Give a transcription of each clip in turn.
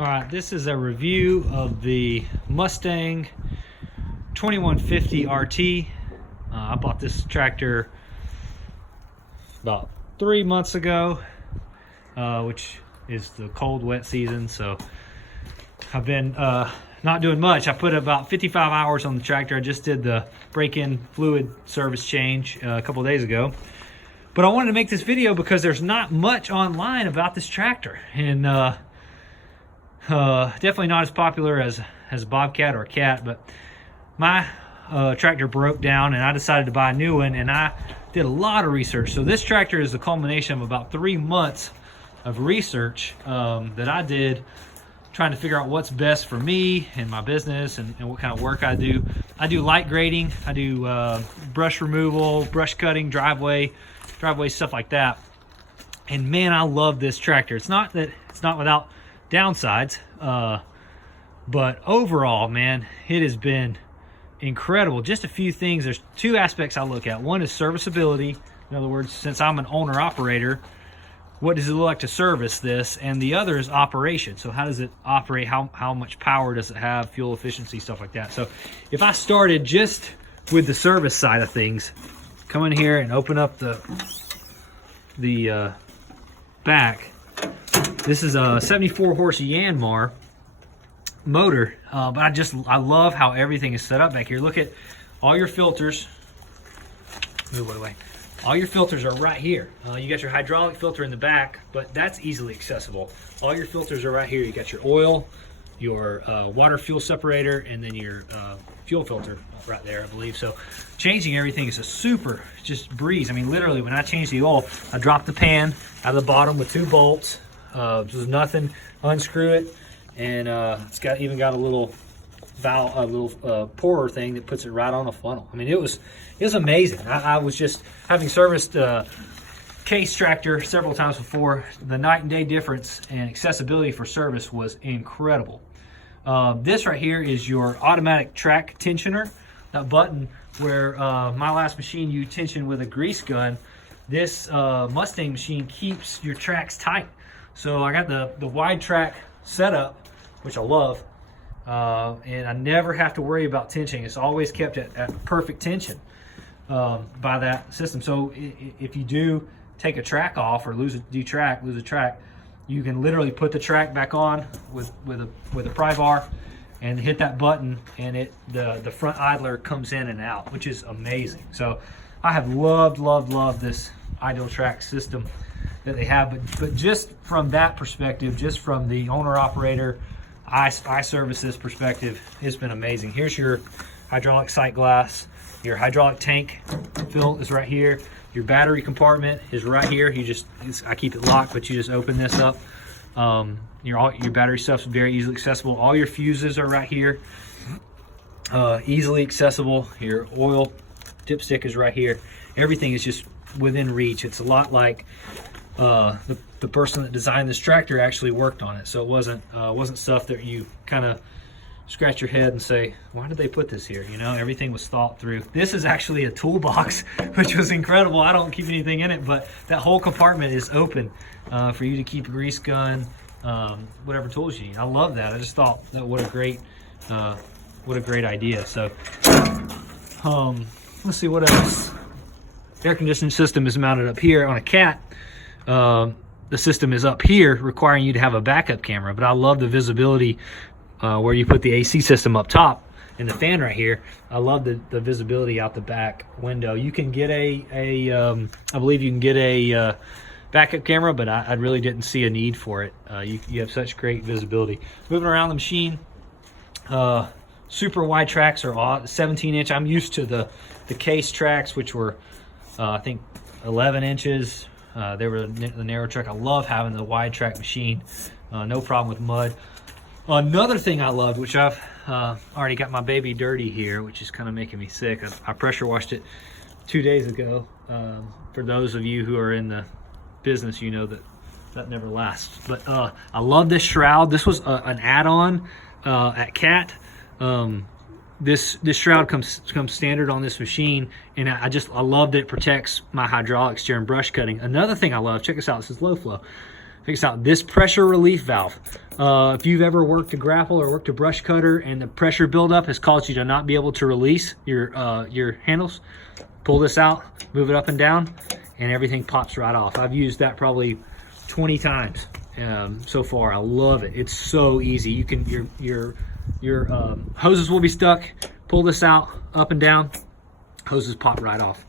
All right, this is a review of the Mustang 2150 RT. I bought this tractor about 3 months ago, which is the cold, wet season. So I've been not doing much. I put about 55 hours on the tractor. I just did the break-in fluid service change a couple days ago. But I wanted to make this video because there's not much online about this tractor, and definitely not as popular as a Bobcat or a Cat. But my tractor broke down and I decided to buy a new one, and I did a lot of research. So this tractor is the culmination of about 3 months of research that I did, trying to figure out what's best for me and my business and what kind of work I do. I do light grading, I do brush removal, brush cutting, driveway stuff like that. And man, I love this tractor. It's not that it's not without downsides, but overall, man, it has been incredible. Just a few things. There's 2 aspects I look at. One is serviceability. In other words, since I'm an owner operator, what does it look like to service this? And the other is operation. So how does it operate? How much power does it have? Fuel efficiency, stuff like that. So if I started just with the service side of things, come in here and open up the back. This is a 74 horse Yanmar motor, but I love how everything is set up back here. Look at all your filters. Move away. All your filters are right here. You got your hydraulic filter in the back, but that's easily accessible. All your filters are right here. You got your oil, your water fuel separator, and then your fuel filter right there, I believe. So changing everything is a super just breeze. I mean, literally, when I change the oil, I drop the pan out of the bottom with 2 bolts. There's nothing, unscrew it, and it's even got a little valve, a little pourer thing that puts it right on a funnel. I mean, it was amazing. I was just having serviced Case tractor several times before. The night and day difference and accessibility for service was incredible. This right here is your automatic track tensioner. That button where my last machine you tension with a grease gun, this Mustang machine keeps your tracks tight. So I got the wide track setup, which I love, and I never have to worry about tensioning. It's always kept at perfect tension by that system. So if you do take a track off or lose a track, you can literally put the track back on with a pry bar and hit that button, and the front idler comes in and out, which is amazing. So I have loved this idle track system that they have, but just from that perspective, just from the owner operator, I service this perspective, it's been amazing. Here's your hydraulic sight glass. Your hydraulic tank fill is right here. Your battery compartment is right here. I keep it locked, but you just open this up. Your battery stuff's very easily accessible. All your fuses are right here, easily accessible. Your oil dipstick is right here. Everything is just within reach. It's a lot like the person that designed this tractor actually worked on it. So it wasn't stuff that you kind of scratch your head and say, why did they put this here? You know, everything was thought through. This is actually a toolbox, which was incredible. I don't keep anything in it, but that whole compartment is open for you to keep a grease gun, whatever tools you need. I love that. I just thought that what a great idea. So let's see what else. Air conditioning system is mounted up here. On a Cat, the system is up here, requiring you to have a backup camera, but I love the visibility where you put the AC system up top and the fan right here. I love the visibility out the back window. You can get I believe you can get a backup camera, but I really didn't see a need for it. You have such great visibility. Moving around the machine, super wide tracks are 17-inch. I'm used to the Case tracks, which were I think 11 inches. They were the narrow track. I love having the wide track machine. No problem with mud. Another thing I loved, which I've already got my baby dirty here, which is kind of making me sick. I pressure washed it 2 days ago. For those of you who are in the business, you know that never lasts. But I love this shroud. This was an add-on at Cat. This shroud comes standard on this machine, and I love that it protects my hydraulics during brush cutting. Another thing I love, check this out, this is low flow. check this out, this pressure relief valve. If you've ever worked a grapple or worked a brush cutter and the pressure buildup has caused you to not be able to release your handles, pull this out, move it up and down, and everything pops right off. I've used that probably 20 times so far. I love it. It's so easy. You can your hoses will be stuck. Pull this out, up and down, hoses pop right off.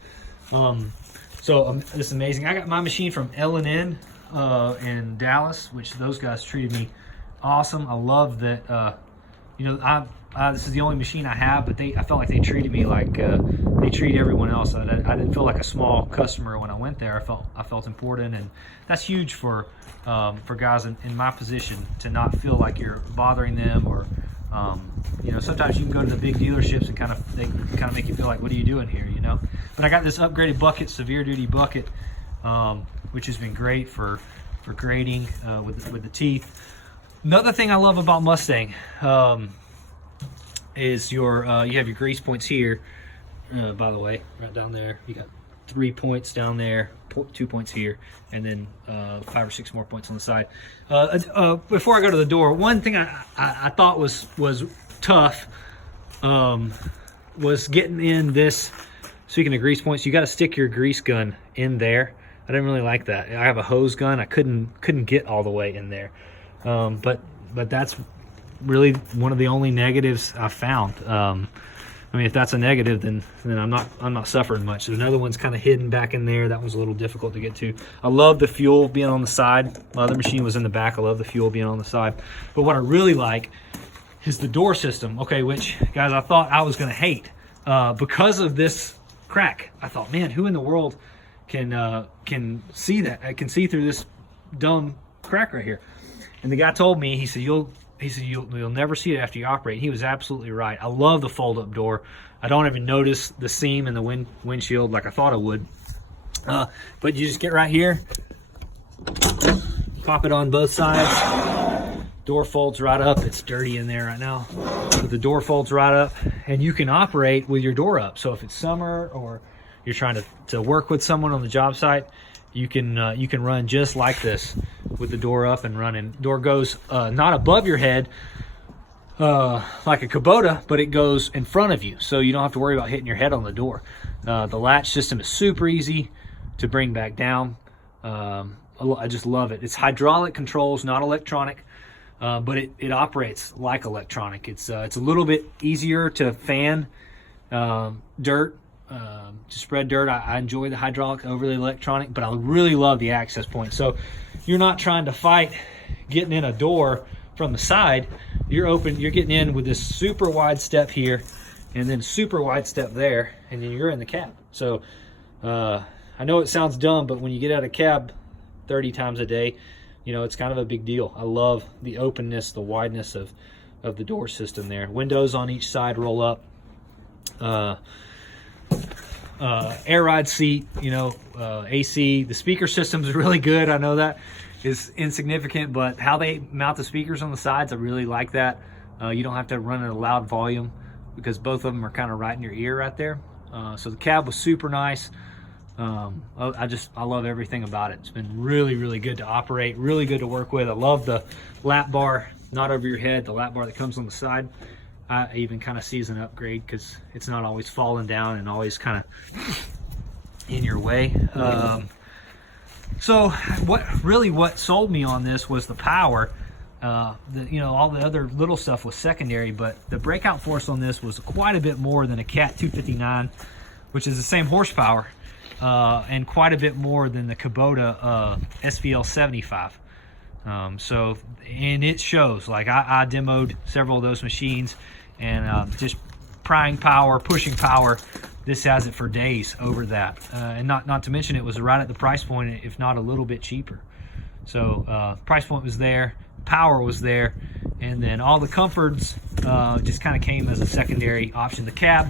This is amazing. I got my machine from L&N in Dallas, which those guys treated me awesome. I love that. You know, this is the only machine I have, but I felt like they treated me like they treat everyone else. I didn't feel like a small customer when I went there. I felt important, and that's huge for guys in my position, to not feel like you're bothering them, or you know, sometimes you can go to the big dealerships and they kind of make you feel like, what are you doing here, you know? But I got this upgraded bucket, severe duty bucket, which has been great for grading with the teeth. Another thing I love about Mustang is you have your grease points here. By the way, right down there, you got 3 points down there, 2 points here, and then 5 or 6 more points on the side. Before I go to the door, one thing I thought was tough was getting in this. Speaking of grease points, you got to stick your grease gun in there. I didn't really like that. I have a hose gun. I couldn't get all the way in there. But that's really one of the only negatives I found. I mean, if that's a negative, then I'm not suffering much. So another one's kind of hidden back in there. That one's a little difficult to get to. I love the fuel being on the side. My other machine was in the back. I love the fuel being on the side. But what I really like is the door system. Okay, which, guys, I thought I was going to hate because of this crack. I thought, man, who in the world can see that? I can see through this dumb crack right here. And the guy told me, he said, you'll never see it after you operate. He was absolutely right. I love the fold-up door. I don't even notice the seam in the windshield like I thought I would. But you just get right here, pop it on both sides. Door folds right up. It's dirty in there right now, but the door folds right up, and you can operate with your door up. So if it's summer or you're trying to work with someone on the job site, you can run just like this with the door up and running. Door goes not above your head like a Kubota, but it goes in front of you, so you don't have to worry about hitting your head on the door. The latch system is super easy to bring back down. I just love it. It's hydraulic controls, not electronic, but it operates like electronic. It's a little bit easier to fan dirt. To spread dirt. I enjoy the hydraulic over the electronic, but I really love the access point. So you're not trying to fight getting in a door from the side. You're getting in with this super wide step here, and then super wide step there, and then you're in the cab. So I know it sounds dumb, but when you get out of cab 30 times a day, you know, it's kind of a big deal. I love the openness, the wideness of the door system there. Windows on each side roll up. Air ride seat, you know, AC. The speaker system is really good. I know that is insignificant, but how they mount the speakers on the sides, I really like that. You don't have to run at a loud volume because both of them are kind of right in your ear right there. So the cab was super nice. I love everything about it. It's been really, really good to operate, really good to work with. I love the lap bar, not over your head, the lap bar that comes on the side. I even kind of see as an upgrade because it's not always falling down and always kind of in your way. So what sold me on this was the power. You know, all the other little stuff was secondary, but the breakout force on this was quite a bit more than a Cat 259, which is the same horsepower, and quite a bit more than the Kubota SVL 75. So, and it shows. Like I demoed several of those machines, and just prying power, pushing power, this has it for days over that. And not to mention it was right at the price point, if not a little bit cheaper. So price point was there, power was there, and then all the comforts just kind of came as a secondary option. The cab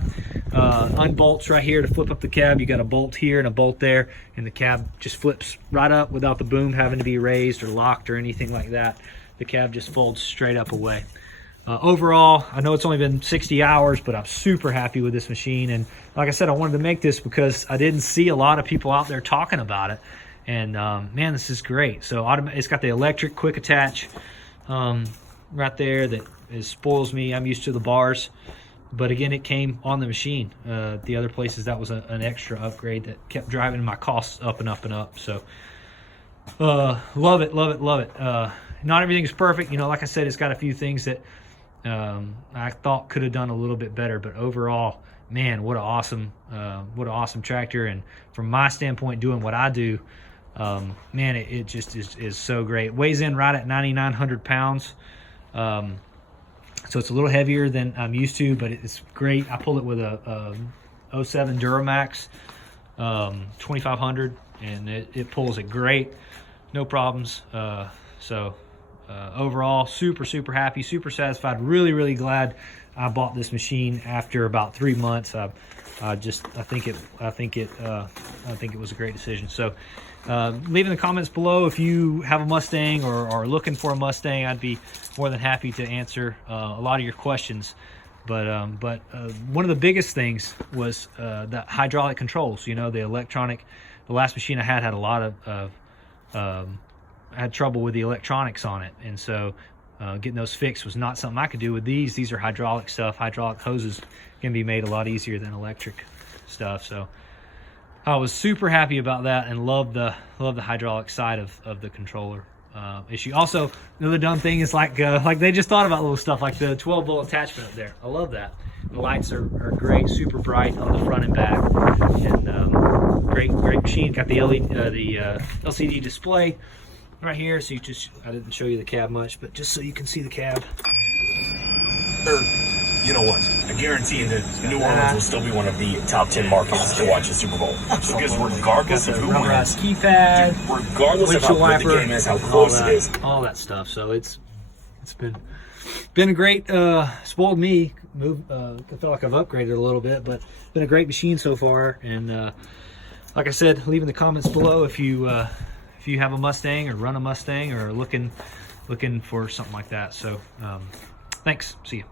unbolts right here to flip up the cab. You got a bolt here and a bolt there, and the cab just flips right up without the boom having to be raised or locked or anything like that. The cab just folds straight up away. Overall, I know it's only been 60 hours, but I'm super happy with this machine. And like I said, I wanted to make this because I didn't see a lot of people out there talking about it. And man, this is great. So it's got the electric quick attach right there that spoils me. I'm used to the bars, but again, it came on the machine. The other places, that was an extra upgrade that kept driving my costs up and up and up. So love it, love it, love it. Not everything's perfect, you know. Like I said, it's got a few things that I thought could have done a little bit better, but overall, man, what an awesome tractor. And from my standpoint, doing what I do, man, it just is so great. It weighs in right at 9,900 pounds. So it's a little heavier than I'm used to, but it's great. I pulled it with a 07 Duramax 2500, and it pulls it great, no problems. Overall, super happy, super satisfied. Really glad I bought this machine after about 3 months. I think it was a great decision. So leave in the comments below if you have a Mustang or are looking for a Mustang. I'd be more than happy to answer a lot of your questions. But one of the biggest things was the hydraulic controls. You know, the electronic. The last machine I had a lot of I had trouble with the electronics on it, and so getting those fixed was not something I could do with these. These are hydraulic stuff. Hydraulic hoses can be made a lot easier than electric stuff. So I was super happy about that, and love the hydraulic side of the controller issue. Also, another dumb thing is like they just thought about little stuff like the 12-volt attachment up there. I love that. The lights are great, super bright on the front and back, and great machine. Got the LCD display right here, so I didn't show you the cab much, but just so you can see the cab. You know what? I guarantee that New Orleans will still be one of the top 10 markets to watch the Super Bowl. Because regardless of who wins, keypad, regardless of how good the game is, how close it is, all that stuff. So it's been a great, spoiled me. I feel like I've upgraded a little bit, but been a great machine so far. And like I said, leave in the comments below if you have a Mustang or run a Mustang or looking for something like that. So thanks. See you.